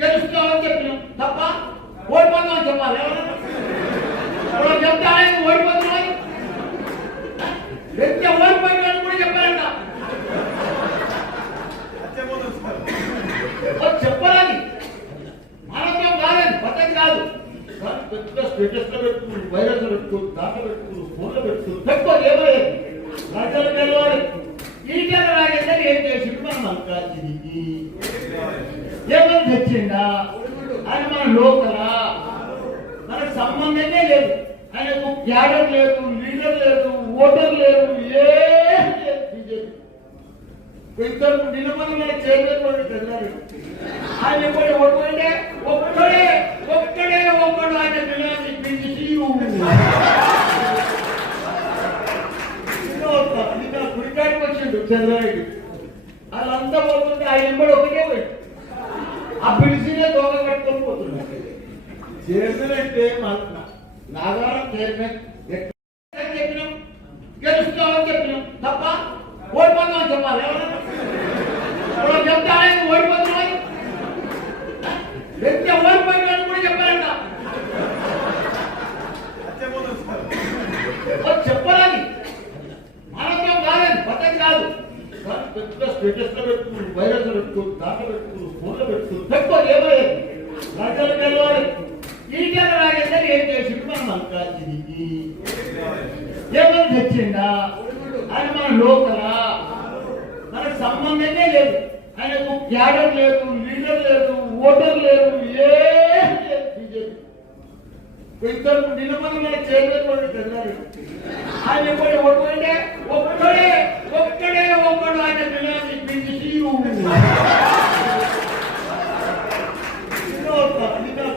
గెలుస్తామని చెప్పినాం తప్ప ఓడిపోతామని చెప్పాలి. ఎవరైనా చెప్తారే ఓడిపోతున్నాయి, వ్యక్తి ఓడిపోయినాడు కూడా చెప్పారంట. చెప్పాలని మానవం కాదని పద్ధతి కాదు. పెద్ద స్టేటస్ లో పెట్టుకుని, వైరస్ లో పెట్టుకుని, దాంట్లో పెట్టుకుని, ఫోన్లో పెట్టుకుని పెట్టుకోవాలి. ఏమయ్యేది రాజ్యాలు గెలవాలి. ఈ జన రాజేందర్ ఏం చేసిండు మనం మల్కాజికి? ఏమని తెచ్చిండా? ఆయన మన లోకలా, మనకు సంబంధమే లేదు. ఆయనకు క్యాడర్ లేదు, లీడర్ లేదు, ఓటర్ లేదు, ఏం లేదు. బీజేపీ ఇద్దరు నిలబడి మన చైర్మన్ చదివారు. ఆయన కూడా ఓడిపోయింటే ఒక్కడే ఒక్కడు ఆయన పిల్లల్ని పిలిచి గుడికాడికి వచ్చిండు చంద్రారెడ్డి. వాళ్ళంతా పోతుంటే ఆయన కూడా ఒకటే పోయి ఆ పిలిచినే దోగ కట్టుకొని పోతున్నాడు. చైర్మన్ అంటే నాగారం చైర్మన్ చెప్పినాం, గెలుస్తామని చెప్పినాం తప్ప ఓడిపోతామని చెప్పాలి. ఎవరైనా చెప్తారే ఓడిపోతున్నాయి, వ్యక్తి ఓడిపోయినాడు కూడా చెప్పారంట. చెప్పాలని మానవం కాదని పద్ధతి కాదు. పెద్ద స్టేటస్ లో పెట్టుకుని, వైరస్ లో పెట్టుకుని, దాంట్లో పెట్టుకుని, ఫోన్లో పెట్టుకుని పెట్టుకోవాలి. ఏమయ్యేది రాజ్యాలు గెలవాలి. ఈ జన రాజేందర్ ఏం చేసిండు మనం మల్కాజికి? ఏమని తెచ్చిండా? ఆయన మన లోకలా, మనకు సంబంధమే లేదు. ఆయనకు క్యాడర్ లేదు, లీడర్ లేదు, ఓటర్ లేదు, ఏం లేదు. బీజేపీ ఇద్దరు నిలబడి మన చైర్మన్ చదివారు. ఆయన కూడా ఓడిపోయింటే ఒక్కడే ఒక్కడు ఆయన పిల్లల్ని పిలిచి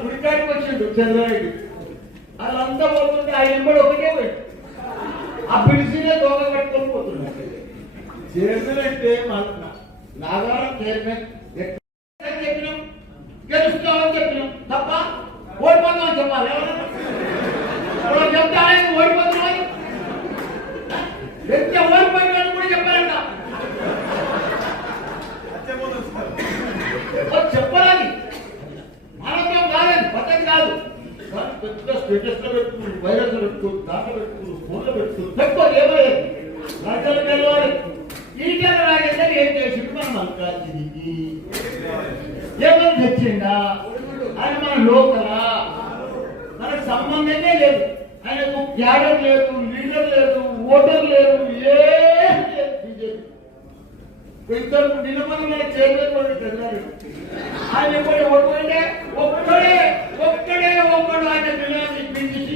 గుడికాడికి వచ్చిండు చంద్రారెడ్డి. వాళ్ళంతా పోతుంటే ఆయన కూడా ఒకటే పోయి ఆ పిలిచినే దోగ కట్టుకొని పోతున్నాడు. చైర్మన్ అంటే నాగారం చైర్మన్ చెప్పినాం, గెలుస్తామని చెప్పినాం తప్ప ఓడిపోతామని చెప్పాలి. ఎవరైనా చెప్తారే ఓడిపోతున్నాయి, వ్యక్తి ఓడిపోయినాడు కూడా చెప్పారంట. చెప్పాలని మానవం కాదని పద్ధతి కాదు. పెద్ద స్టేటస్ లో పెట్టుకుని, వైరస్ లో పెట్టుకుని, దాంట్లో పెట్టుకుని, ఫోన్లో పెట్టుకుని పెట్టుకోవాలి. ఏమయ్యేది రాజ్యాలు గెలవాలి. ఈ జన రాజేందర్ ఏం చేసిండు మనం మల్కాజికి? ఏమని తెచ్చిండా? ఆయన మన లోకలా, మనకు సంబంధమే లేదు. ఆయనకు క్యాడర్ లేదు, లీడర్ లేదు, ఓటర్ లేదు, ఏం లేదు. బీజేపీ ఇద్దరు నిలబడి మన చైర్మన్ చదివారు. ఆయన కూడా ఓడిపోయింటే ఒక్కడే ఒక్కడు ఆయన పిల్లల్ని పిలిచి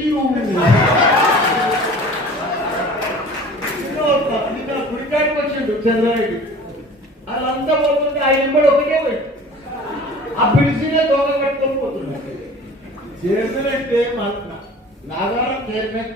గుడికాడికి వచ్చిండు చంద్రారెడ్డి. వాళ్ళంతా పోతుంటే ఆయన కూడా ఒకటే పోయి ఆ పిలిచినే దోగ కట్టుకొని పోతున్నాడు. చైర్మన్ అంటే నాగారం చైర్మన్